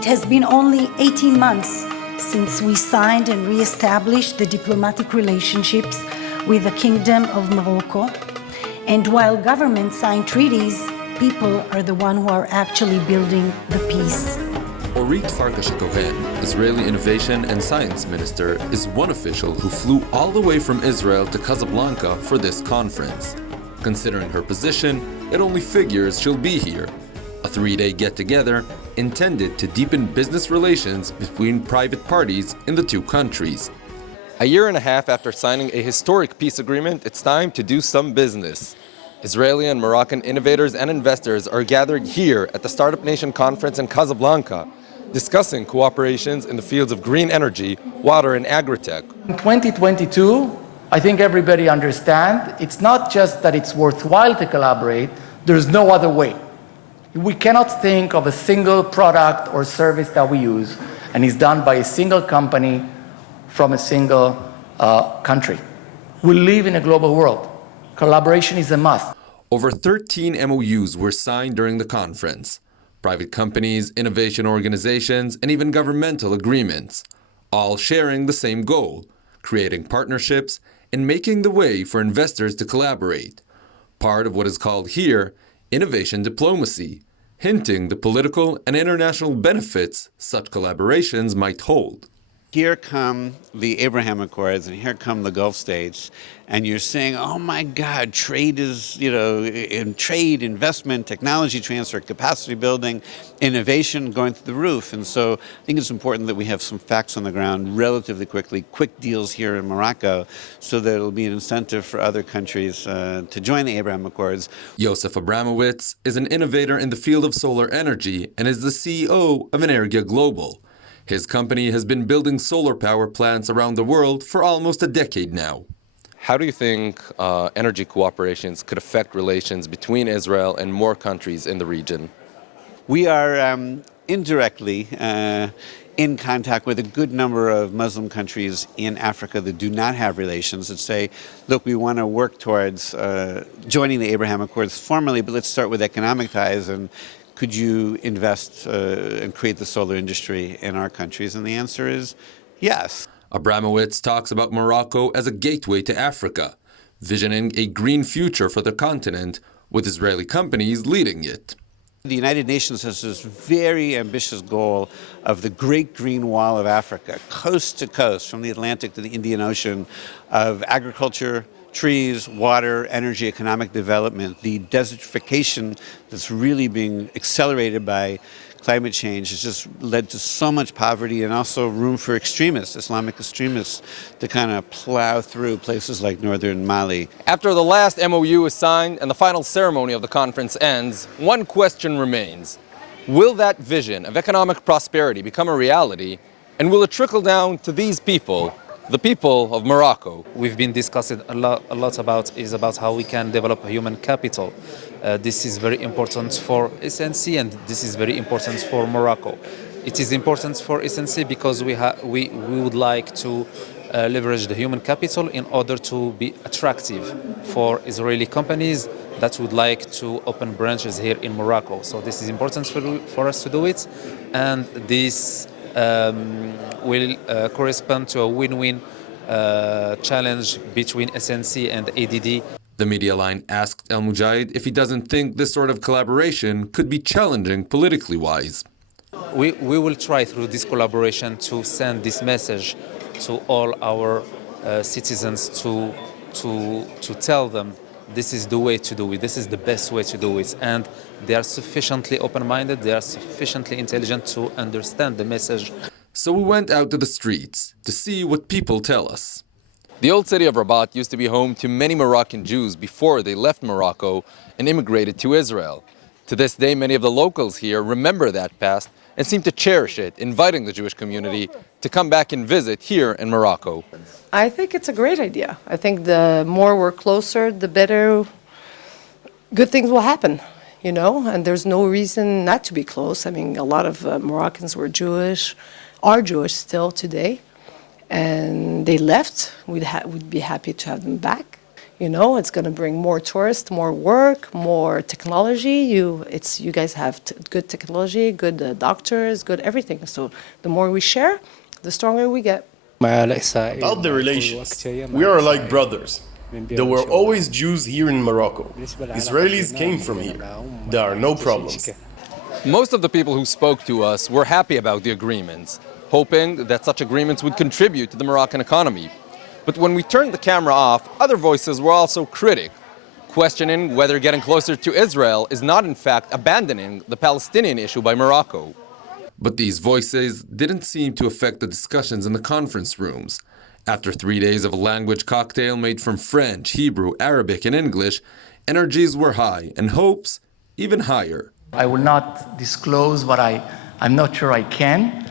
It has been only 18 months since we signed and re-established the diplomatic relationships with the Kingdom of Morocco. And while governments sign treaties, people are the ones who are actually building the peace. Orit Farkas-Cohen, Israeli Innovation and Science Minister, is one official who flew all the way from Israel to Casablanca for this conference. Considering her position, it only figures she'll be here. A 3-day get-together intended to deepen business relations between private parties in the two countries. A year and a half after signing a historic peace agreement, it's time to do some business. Israeli and Moroccan innovators and investors are gathered here at the Startup Nation Conference in Casablanca, discussing cooperations in the fields of green energy, water, and agri-tech. In 2022, I think everybody understands it's not just that it's worthwhile to collaborate, there's no other way. We cannot think of a single product or service that we use and is done by a single company from a single country. We live in a global world. Collaboration is a must. Over 13 MOUs were signed during the conference. Private companies, innovation organizations, and even governmental agreements, all sharing the same goal, creating partnerships and making the way for investors to collaborate. Part of what is called here innovation diplomacy, hinting the political and international benefits such collaborations might hold. Here come the Abraham Accords and here come the Gulf states, and you're saying, oh my God, trade is, in trade, investment, technology transfer, capacity building, innovation going through the roof. And so I think it's important that we have some facts on the ground relatively quickly, quick deals here in Morocco, so that it'll be an incentive for other countries to join the Abraham Accords. Yosef Abramowitz is an innovator in the field of solar energy and is the CEO of Energia Global. His company has been building solar power plants around the world for almost a decade now. How do you think energy cooperations could affect relations between Israel and more countries in the region? We are indirectly in contact with a good number of Muslim countries in Africa that do not have relations, that say, look, we want to work towards joining the Abraham Accords formally, but let's start with economic ties, and could you invest and create the solar industry in our countries? And the answer is yes. Abramowitz talks about Morocco as a gateway to Africa, visioning a green future for the continent, with Israeli companies leading it. The United Nations has this very ambitious goal of the Great Green Wall of Africa, coast to coast, from the Atlantic to the Indian Ocean, of agriculture, trees, water, energy, economic development. The desertification that's really being accelerated by climate change has just led to so much poverty, and also room for extremists, Islamic extremists, to kind of plow through places like northern Mali. After the last MOU is signed and the final ceremony of the conference ends, one question remains. Will that vision of economic prosperity become a reality, and will it trickle down to these people, the people of Morocco? We've been discussing a lot about how we can develop human capital. This is very important for SNC, and this is very important for Morocco. It is important for SNC because we would like to leverage the human capital in order to be attractive for Israeli companies that would like to open branches here in Morocco. So this is important for us to do it, and this will correspond to a win-win challenge between SNC and ADD. The media line asked El Mujahid if he doesn't think this sort of collaboration could be challenging politically wise. We will try through this collaboration to send this message to all our citizens to tell them this is the way to do it, this is the best way to do it, and they are sufficiently open-minded, they are sufficiently intelligent to understand the message. So we went out to the streets to see what people tell us. The old city of Rabat used to be home to many Moroccan Jews before they left Morocco and immigrated to Israel. To this day, many of the locals here remember that past and seem to cherish it, inviting the Jewish community to come back and visit here in Morocco. I think it's a great idea. I think the more we're closer, the better good things will happen, and there's no reason not to be close. I mean, a lot of Moroccans were Jewish, are Jewish still today, and they left. We'd be happy to have them back. You know, it's going to bring more tourists, more work, more technology. You guys have good technology, good doctors, good everything. So the more we share, the stronger we get. About the relations, we are like brothers. There were always Jews here in Morocco. Israelis came from here. There are no problems. Most of the people who spoke to us were happy about the agreements, hoping that such agreements would contribute to the Moroccan economy. But when we turned the camera off, other voices were also critic, questioning whether getting closer to Israel is not in fact abandoning the Palestinian issue by Morocco. But these voices didn't seem to affect the discussions in the conference rooms. After 3 days of a language cocktail made from French, Hebrew, Arabic, and English, energies were high and hopes even higher. I will not disclose what I'm not sure I can,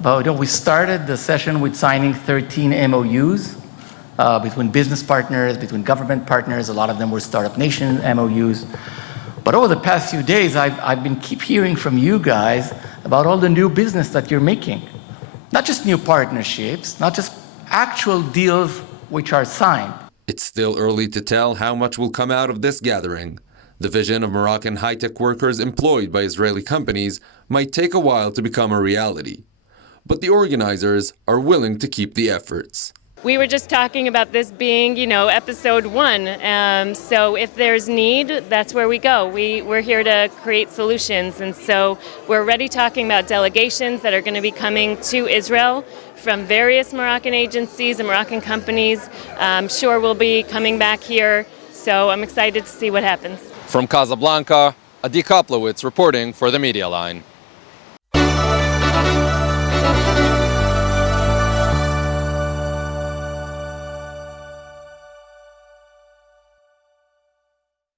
but we started the session with signing 13 MOUs between business partners, between government partners. A lot of them were Startup Nation MOUs. But over the past few days, I've been keep hearing from you guys about all the new business that you're making. Not just new partnerships, not just actual deals which are signed. It's still early to tell how much will come out of this gathering. The vision of Moroccan high-tech workers employed by Israeli companies might take a while to become a reality. But the organizers are willing to keep the efforts. We were just talking about this being, episode 1. So if there's need, that's where we go. We're here to create solutions. And so we're already talking about delegations that are going to be coming to Israel from various Moroccan agencies and Moroccan companies. I'm sure we'll be coming back here. So I'm excited to see what happens. From Casablanca, Adi Koplowitz reporting for the Media Line.